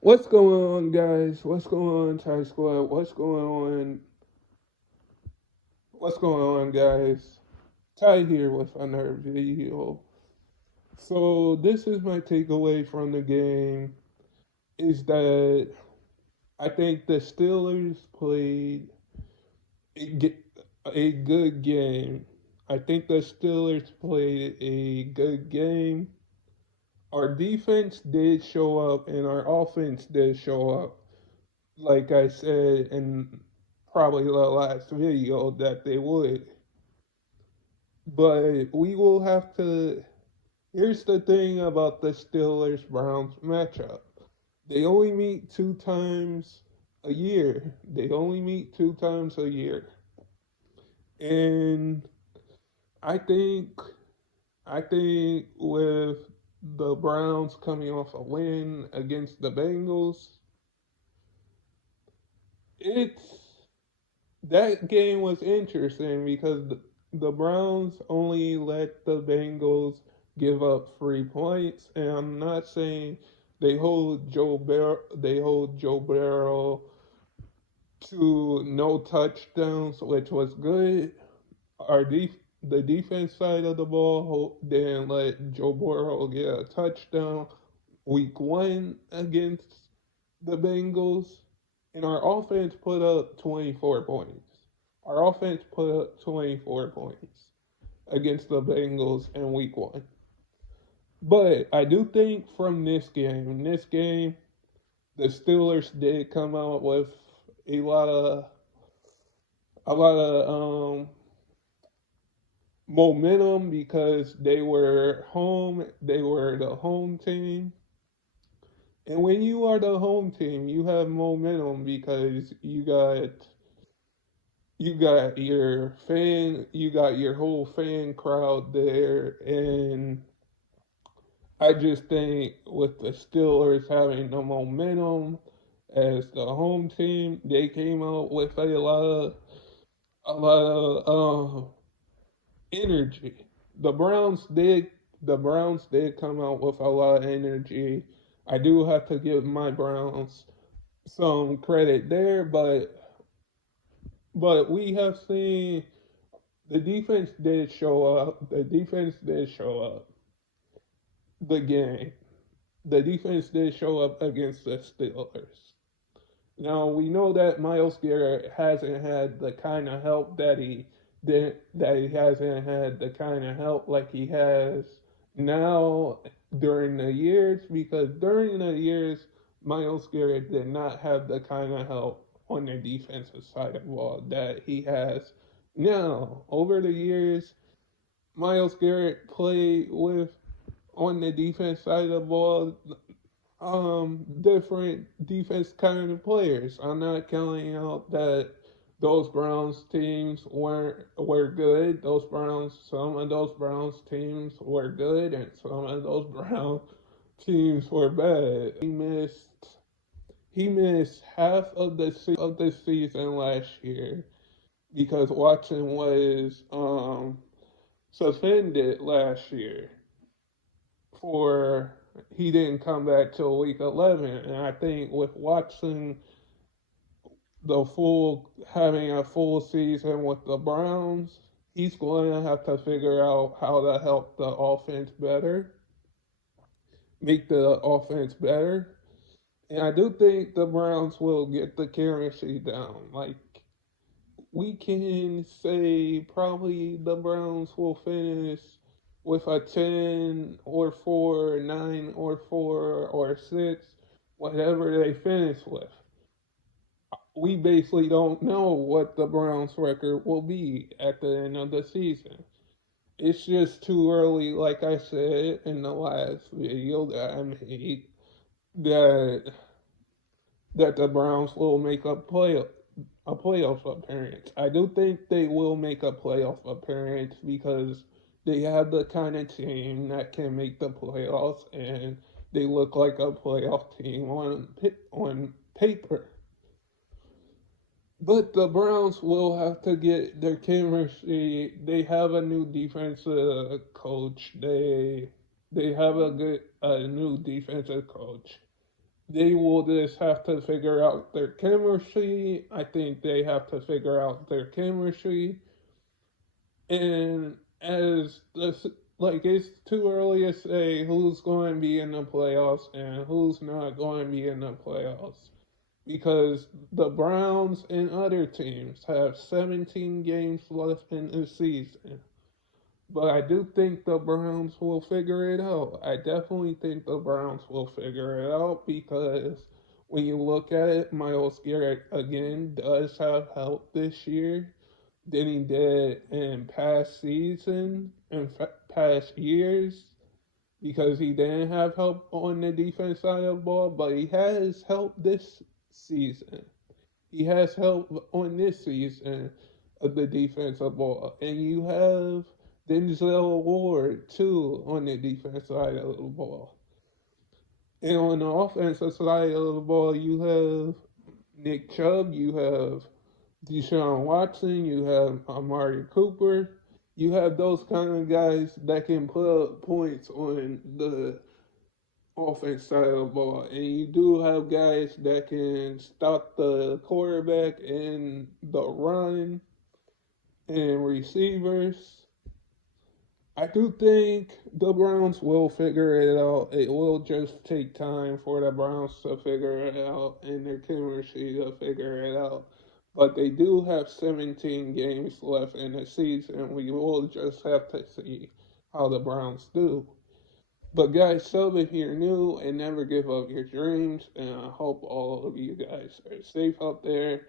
What's going on, guys? What's going on, Thai Squad? What's going on? What's going on, guys? Ty here with another video. So this is my takeaway from the game: is that I think the Steelers played a, a good game. I think the Steelers played a good game. Our defense did show up, and our offense did show up. Like I said in probably the last video that they would. But we will have to. Here's the thing about the Steelers Browns matchup: they only meet two times a year. They only meet two times a year. And I think I think with the Browns coming off a win against the Bengals, it's that game was interesting because the Browns only let the Bengals give up 3 points, and I'm not saying they hold Joe Barrow to no touchdowns, which was good. The defense side of the ball didn't let Joe Burrow get a touchdown week one against the Bengals, and our offense put up 24 points. Our offense put up 24 points against the Bengals in week one. But I do think from this game, the Steelers did come out with a lot of a lot of momentum because they were the home team. And when you are the home team, you have momentum because you got your whole fan crowd there, and I just think with the Steelers having the momentum as the home team, they came out with a lot of energy. The Browns did the Browns did come out with a lot of energy. I do have to give my Browns some credit there, but we have seen the defense did show up. The defense did show up the game. The defense did show up against the Steelers. Now we know that Miles Garrett hasn't had the kind of help that he hasn't had the kind of help like he has now during the years, because during the years Miles Garrett did not have the kind of help on the defensive side of the ball that he has now. Over the years, Miles Garrett played with on the defense side of the ball different defense kind of players. I'm not counting out that those Browns teams were good. Some of those Browns teams were good, and some of those Brown teams were bad. He missed half of the season last year because Watson was suspended last year for he didn't come back till week 11, and I think with Watson the full having a full season with the Browns, he's going to have to figure out how to help the offense better, make the offense better. And I do think the Browns will get the chemistry down. Like, we can say probably the Browns will finish with a 10 or 4, 9 or 4 or 6, whatever they finish with. We basically don't know what the Browns record will be at the end of the season. It's just too early, like I said in the last video that I made, that the Browns will make a playoff appearance. I do think they will make a playoff appearance because they have the kind of team that can make the playoffs, and they look like a playoff team on paper. But the Browns will have to get their chemistry. They have a new defensive coach. They have a new defensive coach, they will just have to figure out their chemistry. I think they have to figure out their chemistry. And as this, like, it's too early to say who's going to be in the playoffs and who's not going to be in the playoffs because the Browns and other teams have 17 games left in the season. But I do think the Browns will figure it out. I definitely think the Browns will figure it out because when you look at it, Miles Garrett again does have help this year than he did in past seasons and past years because he didn't have help on the defense side of the ball, but he has help this season. He has help on this season of the defensive ball, and you have Denzel Ward too on the defense side of the ball. And on the offensive side of the ball, you have Nick Chubb, you have Deshaun Watson, you have Amari Cooper. You have those kind of guys that can put up points on the offense side of the ball. And you do have guys that can stop the quarterback in the run and receivers. I do think the Browns will figure it out. It will just take time for the Browns to figure it out and their chemistry to figure it out. But they do have 17 games left in the season. We will just have to see how the Browns do. But guys, sub if you're new and never give up your dreams. And I hope all of you guys are safe out there.